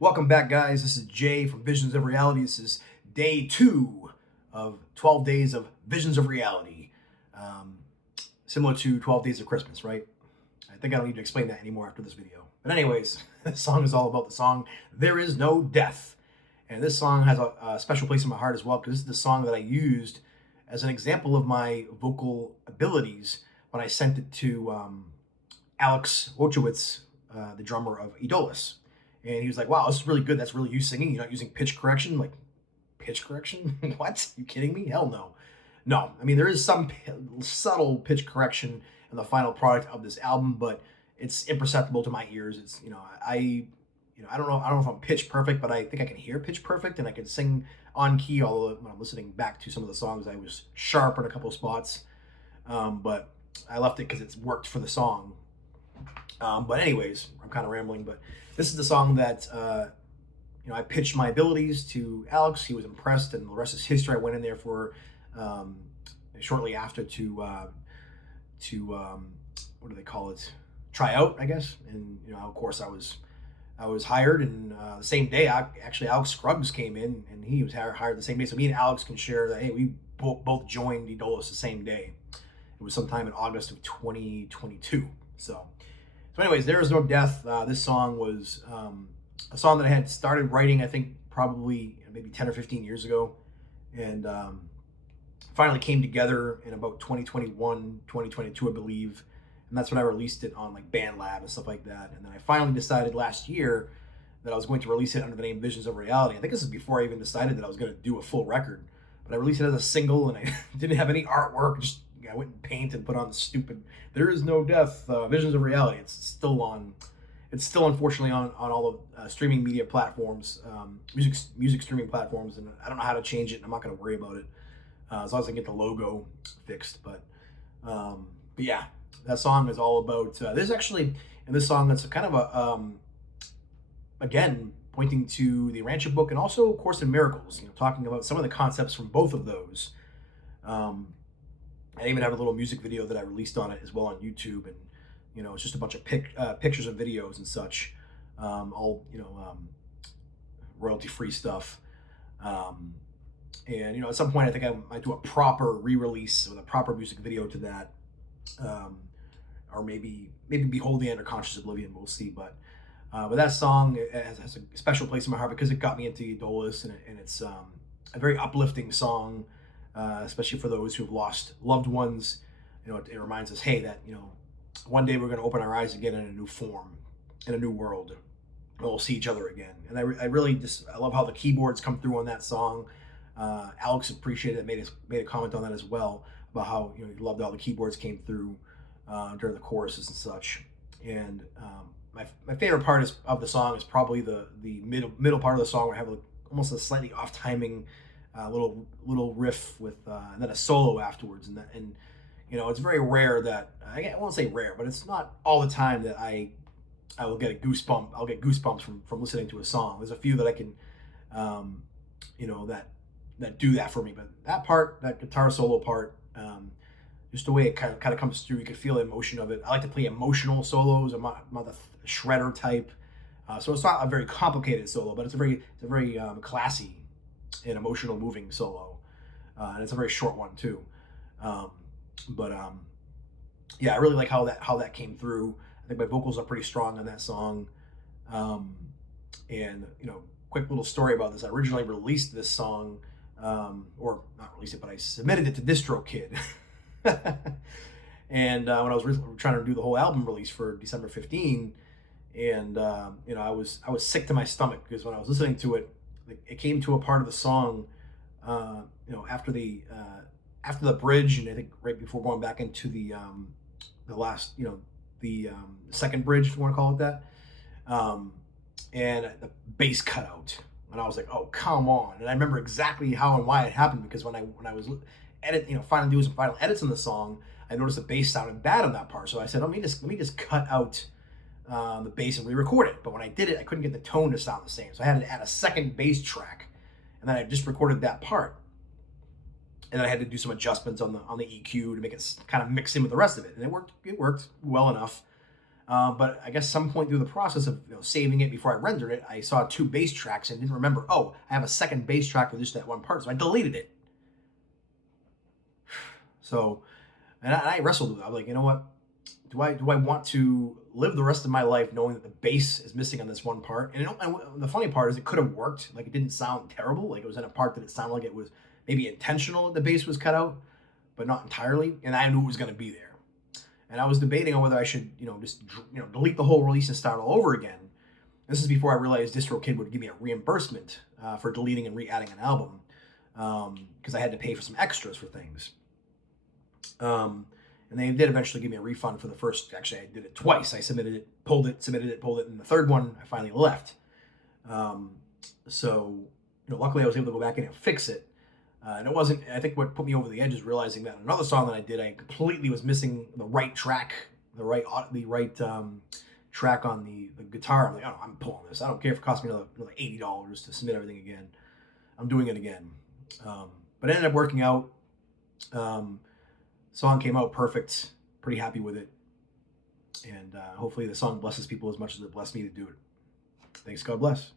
Welcome back, guys. This is Jay from Visions of Reality. This is day 2 of 12 days of Visions of Reality. Um, Similar to 12 Days of Christmas, right? I think I don't need to explain that anymore after this video. But anyways, this song is all about the song There Is No Death. And this song has a special place in my heart as well, because this is the song that I used as an example of my vocal abilities when I sent it to Alex Wojciewicz, the drummer of Idolus. And he was like, wow, this is really good. That's really you singing. You're not using pitch correction. Like, pitch correction? What? You kidding me? Hell no. No, I mean, there is some subtle pitch correction in the final product of this album, but it's imperceptible to my ears. It's, I don't know if I'm pitch perfect, but I think I can hear pitch perfect and I can sing on key. Although when I'm listening back to some of the songs, I was sharp in a couple of spots. But I left it because it's worked for the song. But anyways, I'm kind of rambling, but this is the song that I pitched my abilities to Alex. He was impressed, and the rest is history. I went in there for um, shortly after to what do they call it? Try out, I guess. And of course, I was hired, and the same day, actually Alex Scruggs came in, and he was hired the same day. So me and Alex can share that. Hey, we both joined Idolus the same day. It was sometime in August of 2022. So anyways, There Is No Death. This song was a song that I had started writing, I think, probably maybe 10 or 15 years ago. And finally came together in about 2021, 2022, I believe. And that's when I released it on like BandLab and stuff like that. And then I finally decided last year that I was going to release it under the name Visions of Reality. I think this is before I even decided that I was going to do a full record. But I released it as a single, and I didn't have any artwork. Just I went and paint and put on the stupid "There Is No Death" Visions of Reality. It's still on. It's still unfortunately on all the streaming media platforms, music streaming platforms, and I don't know how to change it. And I'm not going to worry about it as long as I get the logo fixed. But yeah, that song is all about. There's actually in this song that's kind of a again pointing to the Rancher book and also Course in Miracles. Talking about some of the concepts from both of those. I even have a little music video that I released on it as well on YouTube, and it's just a bunch of pictures and videos and such, all royalty free stuff. And at some point I think I might do a proper re-release with a proper music video to that, or maybe Behold the End or Conscious Oblivion. We'll see, but that song has a special place in my heart because it got me into Idolus, and it's a very uplifting song. Especially for those who have lost loved ones. It reminds us, hey, that one day we're going to open our eyes again in a new form, in a new world, and we'll see each other again. And I really I love how the keyboards come through on that song. Alex appreciated it, made a comment on that as well, about how he loved how the keyboards came through during the choruses and such. And my favorite part of the song is probably the middle part of the song, where I have almost a slightly off timing little riff with and then a solo afterwards, and it's very rare that I won't say rare, but it's not all the time that I will get a goosebump. I'll get goosebumps from listening to a song. There's a few that I can that do that for me, but that guitar solo part, just the way it kind of comes through, you can feel the emotion of it. I like to play emotional solos. I'm not the shredder type, so it's not a very complicated solo, but it's a very classy and emotional moving solo, and it's a very short one too. But yeah, I really like how that came through. I think my vocals are pretty strong on that song. And quick little story about this: I originally released this song, or not released it, but I submitted it to DistroKid. And when I was trying to do the whole album release for December 15, and I was sick to my stomach, because when I was listening to it, it came to a part of the song, after the bridge, and I think right before going back into the last, the second bridge, if you want to call it that, and the bass cut out, and I was like, oh, come on. And I remember exactly how and why it happened, because when I was finally doing some final edits on the song, I noticed the bass sounded bad on that part, so I said, let me just cut out the bass and re-record it. But when I did it, I couldn't get the tone to sound the same, so I had to add a second bass track, and then I just recorded that part, and then I had to do some adjustments on the EQ to make it kind of mix in with the rest of it, and it worked well enough. But I guess some point through the process of saving it before I rendered it, I saw 2 bass tracks and didn't remember, oh, I have a second bass track for just that one part. So I deleted it. So, and I wrestled with it. I was like, you know what? Do I want to live the rest of my life knowing that the bass is missing on this one part? And the funny part is it could have worked. Like, it didn't sound terrible. Like, it was in a part that it sounded like it was maybe intentional that the bass was cut out, but not entirely. And I knew it was going to be there. And I was debating on whether I should, just delete the whole release and start all over again. This is before I realized DistroKid would give me a reimbursement for deleting and re-adding an album, because I had to pay for some extras for things. And they did eventually give me a refund for the first. Actually, I did it twice. I submitted it, pulled it, submitted it, pulled it, and the third one I finally left. So, luckily I was able to go back in and fix it. And it wasn't. I think what put me over the edge is realizing that another song that I did, I completely was missing the right track, the right track on the guitar. I'm like, oh, I'm pulling this. I don't care if it costs me another $80 to submit everything again. I'm doing it again. But it ended up working out. Song came out perfect. Pretty happy with it. And hopefully the song blesses people as much as it blessed me to do it. Thanks. God bless.